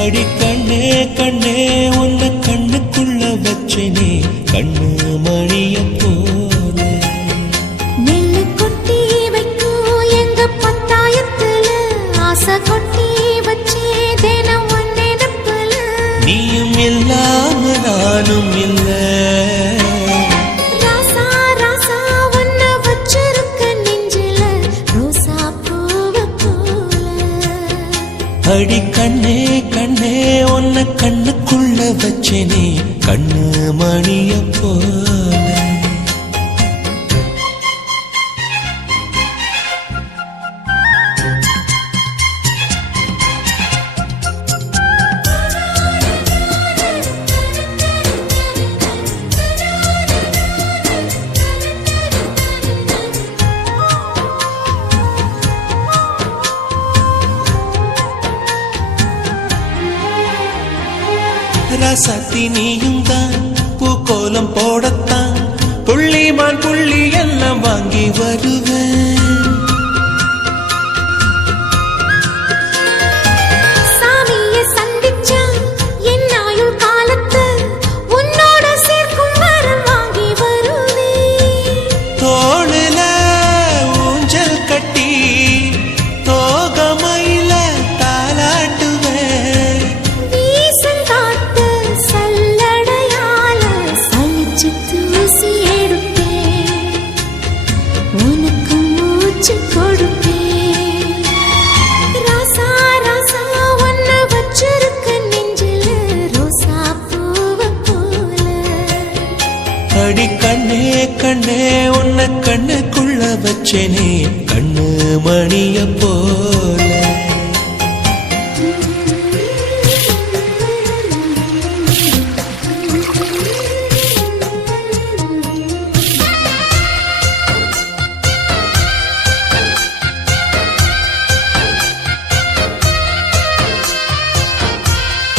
அடி கண்ணே கண்ணே உன்னை கண்ணுக்குள்ள வச்சனே கண்ணு மணிய போல நெல்லு கொட்டி வைக்கும் எங்க பத்தாயத்துல ஆசை கொட்டி வச்சே தினம் ஒன்னே நப்பல நீயும் இல்லாம நானும் இல்ல அடி கண்ணே கண்ணே உன்னை கண்ணுக்குள்ள வச்சனே கண்ணு மணிய போல ராசாத்தி நீயும் தான் பூக்கோலம் போடத்தான் புள்ளிமான் புள்ளி எல்லாம் வாங்கி வருவேன் சாமிய சந்திச்சா என் ஆயுள் காலத்து உன்னோட சேர்க்கும் வரம் வாங்கி வருவேன் தோளுல ஊஞ்சல் கட்டி தோகமையில தாலாட்டுவேன் அடி கண்ணே கண்ணே உன்னை கண்ணுக்குள்ள வச்சனே கண்ணு மணிய போ